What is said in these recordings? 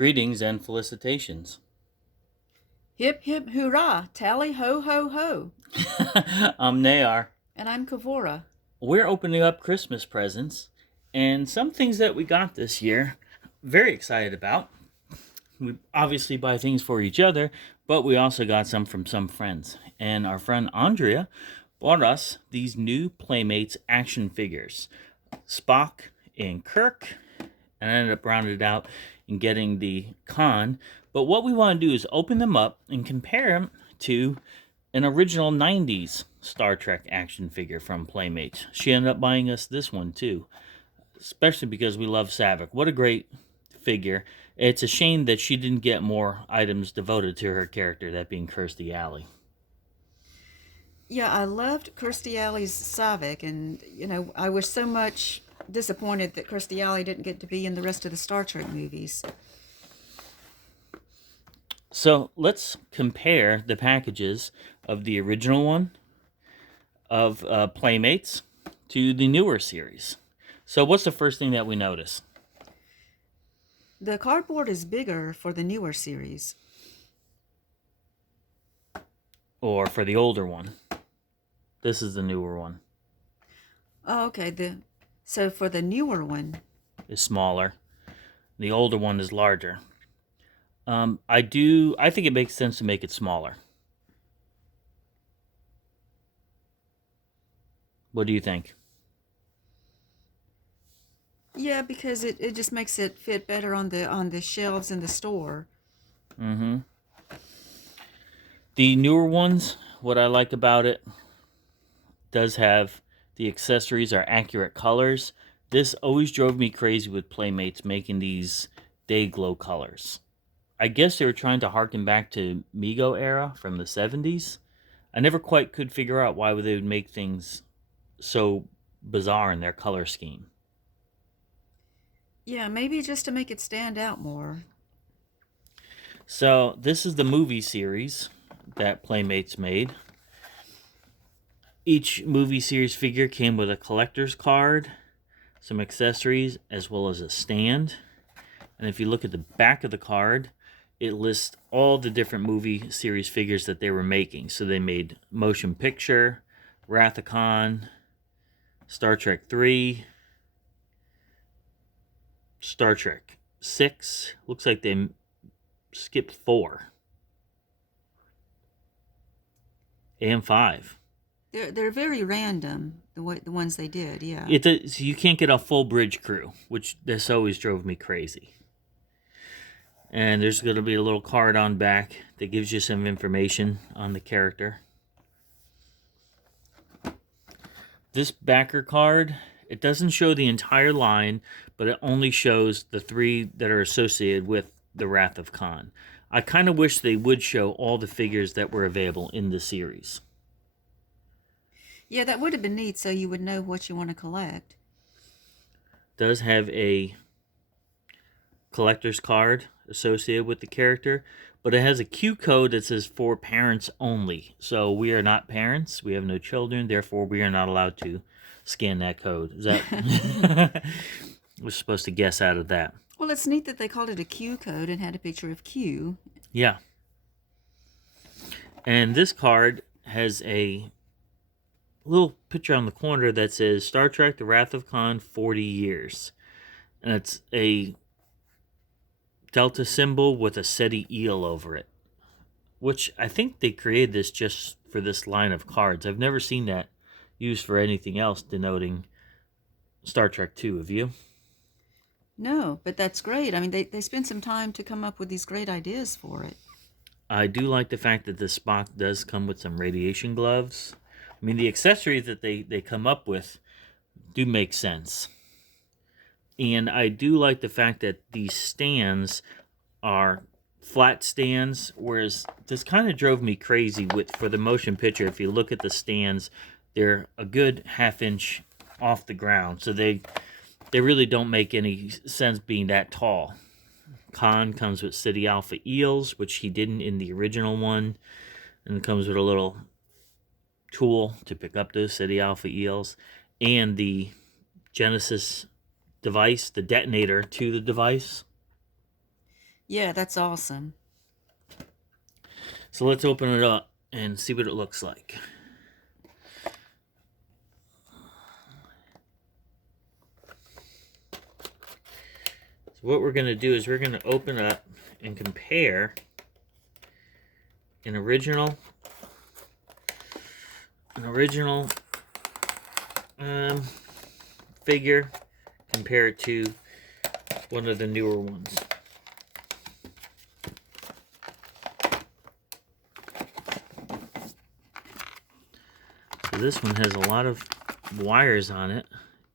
Greetings and felicitations. Hip, hip, hurrah! Tally ho, ho, ho! I'm Nayar. And I'm Kavora. We're opening up Christmas presents and some things that we got this year. Very excited about. We obviously buy things for each other, but we also got some from some friends. And our friend Andrea bought us these new Playmates action figures, Spock and Kirk, and I ended up rounding it out and getting the Khan. But what we want to do is open them up and compare them to an original 90s Star Trek action figure from Playmates. She ended up buying us this one too, especially because we love Savick. What a great figure. It's a shame that she didn't get more items devoted to her character, that being Kirstie Alley. Yeah, I loved Kirstie Alley's Savick, and, I was so much disappointed that Kirstie Alley didn't get to be in the rest of the Star Trek movies. So let's compare the packages of the original one of Playmates to the newer series. So what's the first thing that we notice? The cardboard is bigger for the newer series. Or for the older one. This is the newer one. Oh, okay. So for the newer one, is smaller. The older one is larger. I think it makes sense to make it smaller. What do you think? yeah, because it just makes it fit better on the shelves in the store. Mm-hmm. The newer ones, what I like about it, does have the accessories are accurate colors. This always drove me crazy with Playmates making these day glow colors. I guess they were trying to harken back to Mego era from the 70s. I never quite could figure out why they would make things so bizarre in their color scheme. Yeah, maybe just to make it stand out more. So this is the movie series that Playmates made. Each movie series figure came with a collector's card, some accessories, as well as a stand. And if you look at the back of the card, it lists all the different movie series figures that they were making. So they made Motion Picture, Wrath of Khan, Star Trek 3, Star Trek 6. Looks like they skipped 4. And 5. They're very random, the ones they did, yeah. So you can't get a full bridge crew, which this always drove me crazy. And there's going to be a little card on back that gives you some information on the character. This backer card, it doesn't show the entire line, but it only shows the 3 that are associated with the Wrath of Khan. I kind of wish they would show all the figures that were available in the series. Yeah, that would have been neat, so you would know what you want to collect. Does have a collector's card associated with the character, but it has a Q code that says for parents only. So we are not parents, we have no children, therefore we are not allowed to scan that code. Is that we're supposed to guess out of that. Well, it's neat that they called it a Q code and had a picture of Q. Yeah. And this card has a little picture on the corner that says Star Trek The Wrath of Khan 40 years. And it's a Delta symbol with a SETI eel over it, which I think they created this just for this line of cards. I've never seen that used for anything else denoting Star Trek 2. Have you? No, but that's great. I mean, they spent some time to come up with these great ideas for it. I do like the fact that the Spock does come with some radiation gloves. I mean, the accessories that they come up with do make sense. And I do like the fact that these stands are flat stands, whereas this kind of drove me crazy for the motion picture. If you look at the stands, they're a good half-inch off the ground, so they really don't make any sense being that tall. Khan comes with City Alpha eels, which he didn't in the original one, and it comes with a little tool to pick up those City Alpha eels, and the Genesis device, the detonator to the device. Yeah, that's awesome. So let's open it up and see what it looks like. So what we're going to do is we're going to open up and compare an original figure, compare it to one of the newer ones. So this one has a lot of wires on it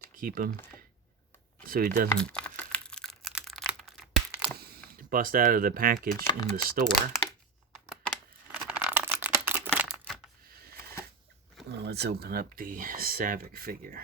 to keep him so he doesn't bust out of the package in the store. Well, let's open up the Savick figure.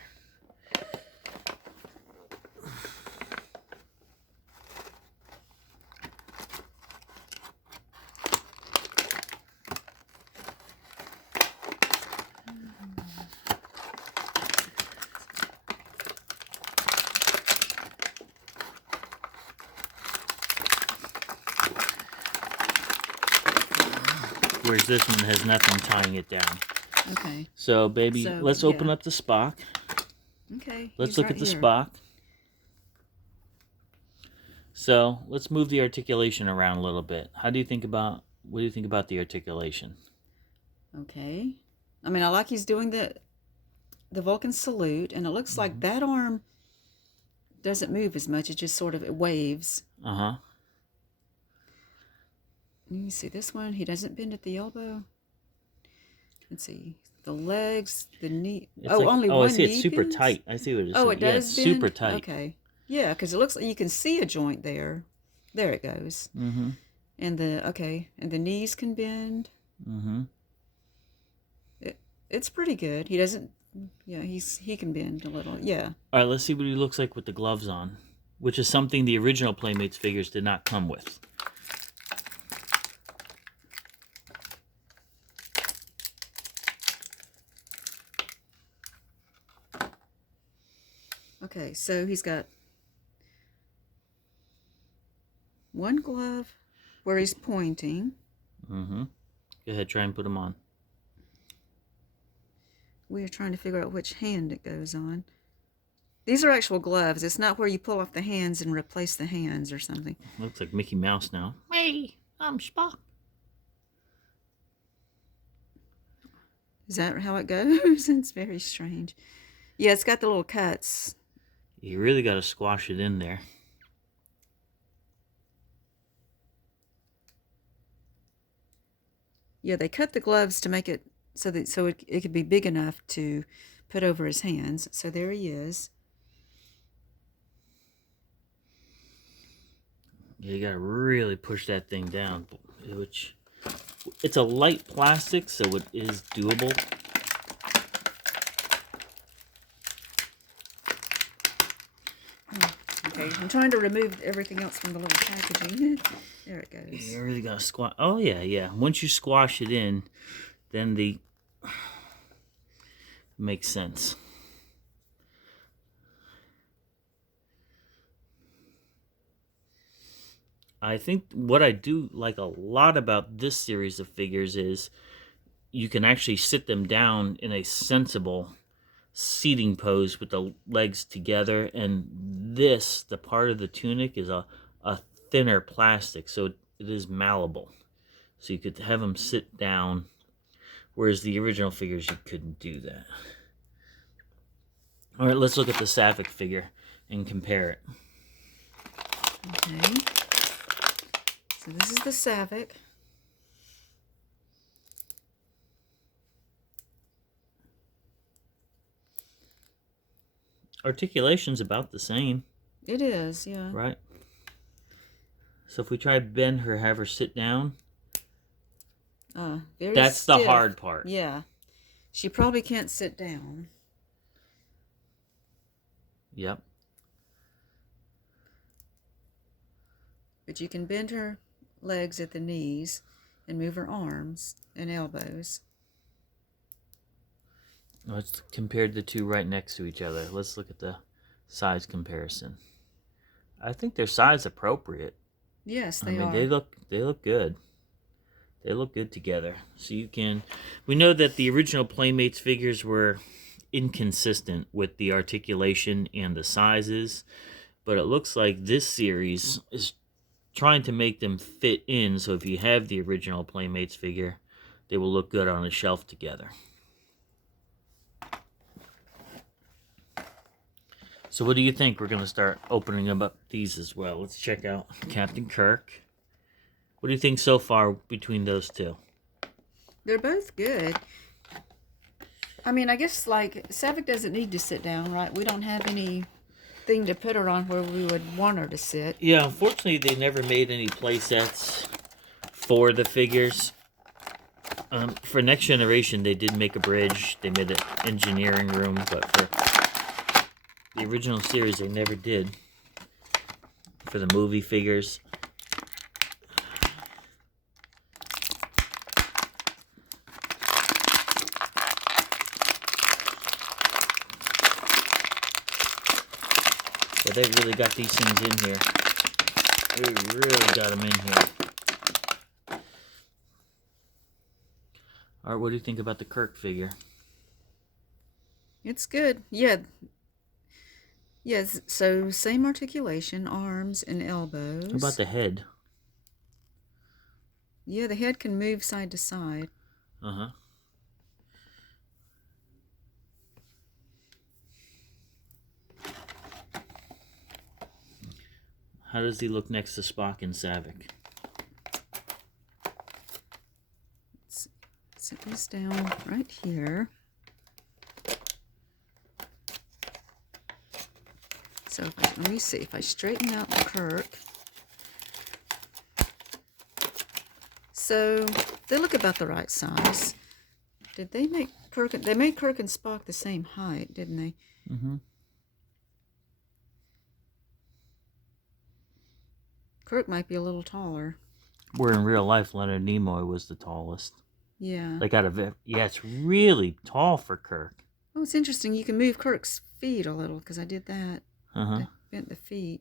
Whereas this one has nothing tying it down. Okay. So, baby, let's open up the Spock. Okay. Let's look at the Spock. So, let's move the articulation around a little bit. What do you think about the articulation? Okay. I mean, I like he's doing the Vulcan salute, and it looks like that arm doesn't move as much. It just sort of waves. Uh-huh. Let me see this one. He doesn't bend at the elbow. Let's see. The legs, the knee. Only one knee. Oh, I see it's super bends? tight. I see what it is. Oh, it does it's bend? super tight. Okay. Yeah, because it looks like you can see a joint there. There it goes. Mm-hmm. And the knees can bend. Mm-hmm. It's pretty good. He doesn't. Yeah, he can bend a little. Yeah. All right, let's see what he looks like with the gloves on, which is something the original Playmates figures did not come with. Okay, so he's got one glove where he's pointing. Mm-hmm. Go ahead, try and put them on. We are trying to figure out which hand it goes on. These are actual gloves. It's not where you pull off the hands and replace the hands or something. Looks like Mickey Mouse now. Hey, I'm Spock. Is that how it goes? It's very strange. Yeah, it's got the little cuts. You really got to squash it in there. Yeah, they cut the gloves to make it so it could be big enough to put over his hands. So there he is. Yeah, you got to really push that thing down, which it's a light plastic, so it is doable. Okay, I'm trying to remove everything else from the little packaging. There it goes. You really got to squash. Oh, yeah. Once you squash it in, then makes sense. I think what I do like a lot about this series of figures is you can actually sit them down in a sensible seating pose with the legs together, and the part of the tunic is a thinner plastic, so it is malleable. So you could have them sit down, whereas the original figures you couldn't do that. All right, let's look at the Savick figure and compare it. Okay. So this is the Savick. Articulation's about the same. It is, yeah. Right? So if we try to bend her, have her sit down, that's stiff. the hard part. Yeah. She probably can't sit down. Yep. But you can bend her legs at the knees and move her arms and elbows. Let's compare the two right next to each other. Let's look at the size comparison. I think they're size appropriate. Yes, I they mean, are. they look good. They look good together. So you can, we know that the original Playmates figures were inconsistent with the articulation and the sizes, but it looks like this series is trying to make them fit in. So if you have the original Playmates figure, they will look good on a shelf together. So what do you think? We're going to start opening up these as well. Let's check out Captain Kirk. What do you think so far between those two? They're both good. I mean, I guess like Savick doesn't need to sit down, right? We don't have anything to put her on where we would want her to sit. Yeah, unfortunately, they never made any play sets for the figures. For Next Generation, they did make a bridge. They made an engineering room, but for the original series, they never did. For the movie figures. But they really got these things in here. They really got them in here. Art, what do you think about the Kirk figure? It's good. Yeah. Yes, so same articulation, arms and elbows. How about the head? Yeah, the head can move side to side. Uh-huh. How does he look next to Spock and Savick? Let's sit this down right here. So let me see if I straighten out Kirk. So they look about the right size. Did they make Kirk? They made Kirk and Spock the same height, didn't they? Mm-hmm. Kirk might be a little taller. Where in real life, Leonard Nimoy was the tallest. Yeah. Like yeah, it's really tall for Kirk. Oh, it's interesting. You can move Kirk's feet a little because I did that. Uh-huh. Bent the feet.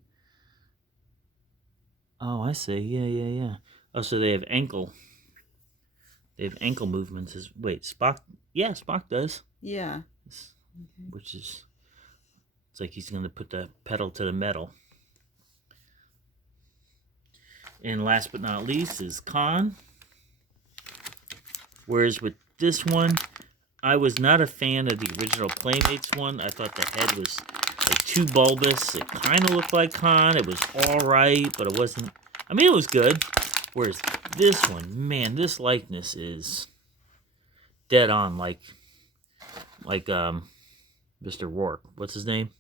Oh, I see. Yeah. Oh, so they have ankle. They have ankle movements. Wait, Spock? Yeah, Spock does. Yeah. Which is, it's like he's going to put the pedal to the metal. And last but not least is Khan. Whereas with this one, I was not a fan of the original Playmates one. I thought the head was like too bulbous. It kind of looked like Khan. It was alright, but it wasn't. I mean, it was good. Whereas this one, man, this likeness is dead on, like Mr. Rourke. What's his name?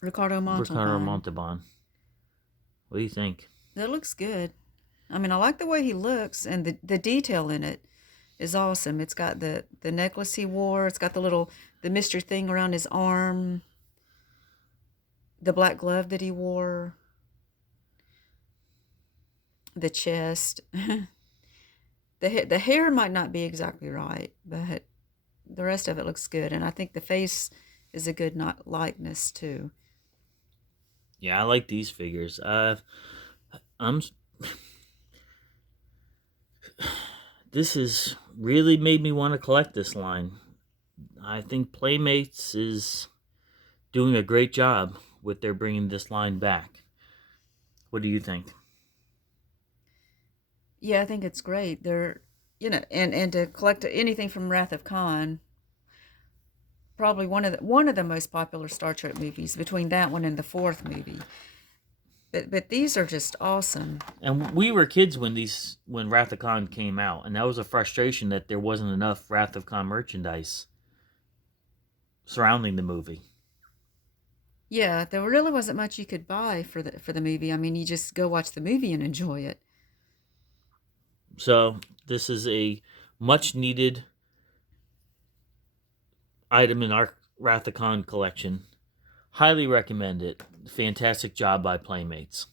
Ricardo Montalban. Ricardo Montalban. What do you think? That looks good. I mean, I like the way he looks, and the detail in it is awesome. It's got the necklace he wore. It's got the mystery thing around his arm. The black glove that he wore. The chest. The hair might not be exactly right, but the rest of it looks good. And I think the face is a good likeness too. Yeah, I like these figures. This has really made me want to collect this line. I think Playmates is doing a great job with their bringing this line back. What do you think? Yeah, I think it's great. They're, and to collect anything from Wrath of Khan, probably one of the most popular Star Trek movies, between that one and the fourth movie. But these are just awesome. And we were kids when Wrath of Khan came out, and that was a frustration that there wasn't enough Wrath of Khan merchandise surrounding the movie. Yeah, there really wasn't much you could buy for the movie. I mean, you just go watch the movie and enjoy it. So this is a much needed item in our Wrath of Khan collection. Highly recommend it. Fantastic job by Playmates.